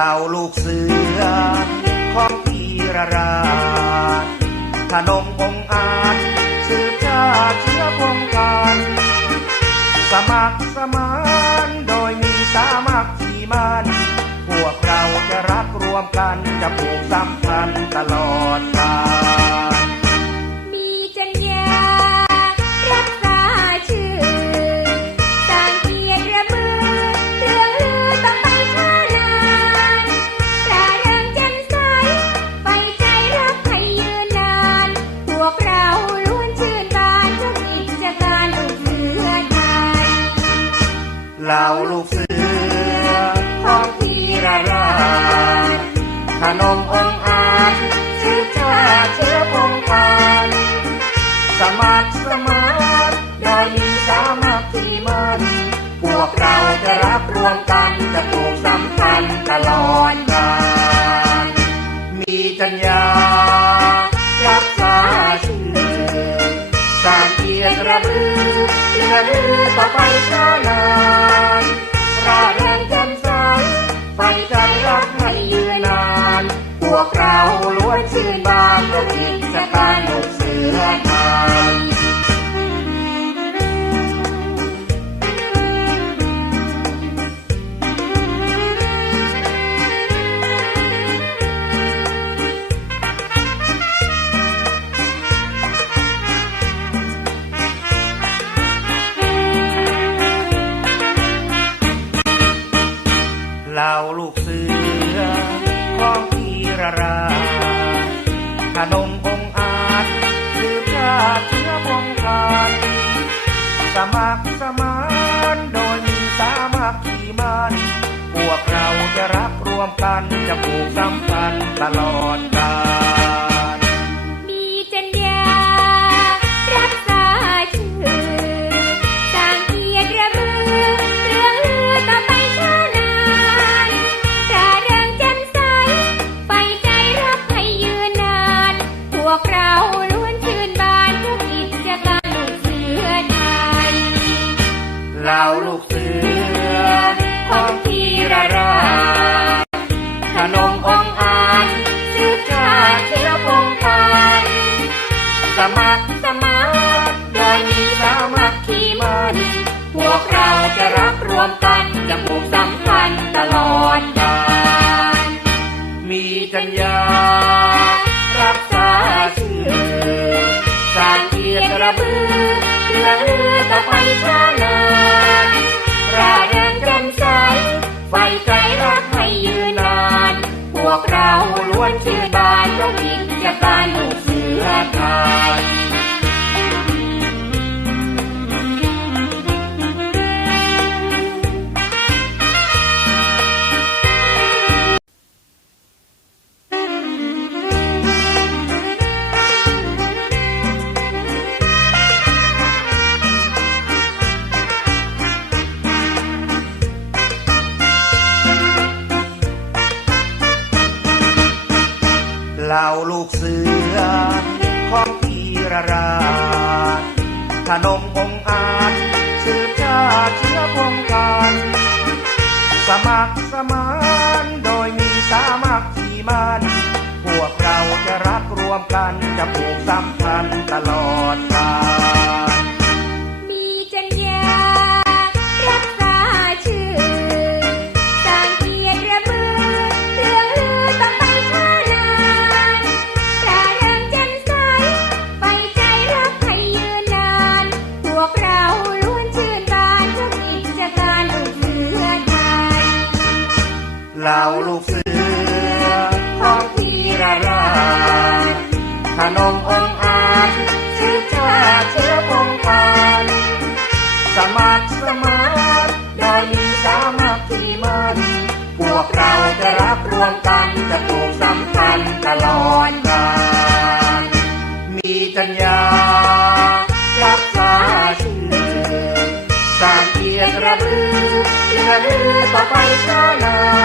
ล่าลูกเสือ ของพีระราชขนมองอาจสืบชาติเชื้อพงกันสมัครสมานโดยมีสามัคคีมันพวกเราจะรักรวมกันจะผูกสัมพันธ์ตลอดกาล เหล่าลูกเสือของพีระราชขนมองอาจชื่อชาเชื้อพงกันสมัครสมานโดยมีสามัคคีมันพวกเราจะรักรวมกันจะผูกสัมพันธ์ตลอดกาลมีจัญญา เพื่ ราขนมองอาจสือชาเชื้อพงกันสมัครสมานโดยมีสามัคคีมันพวกเราจะรักรวมกันจะผูกสัมพันธ์ตลอดกาล วกเราล้วนชื่นบานทุกกิจการลูกเสือไทยเหล่าลูกเสือของพีระราชขนมอง กียรติระบือเพื่อลือต่อไปช้านานร่าเริงแจ่มใสไฟใจรักให้ยืนนาน พวกเราล้วนชื่นบานเพราะกิจะตา เหล่าลูกเสือ ของพีระราชขนมองอาจสืบชาเชื้อพงกันสมัครสมานโดยมีสามัคคีมันพวกเราจะรักรวมกันจะผูกสัมพันธ์ตลอดกาล เหล่าลูกเสือของพีระราขนมองอาจชื่อชาเชื้อพงกันสมัครสมานโดยมีสามัคคีมันพวกเราจะรักรวมกันจะผูกสัมพันธ์ตลอดกาลมีจัญญารักษาชื่อสร้างเกียรติระบือเพื่อลือต่อไปช้านาน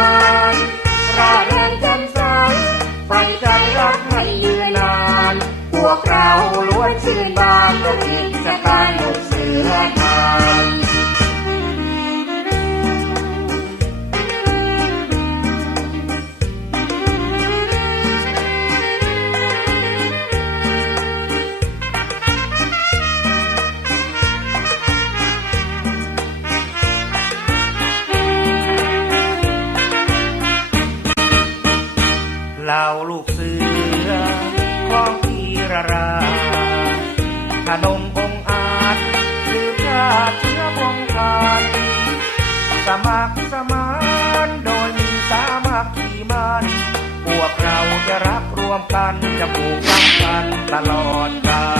เสือของพีรราขนมองอาจหรือพระเชื้อพงคันสมัครสมานโดยมีสามัคคีมันพวกเราจะรับรวมกันจะผูกพันตลอดกาล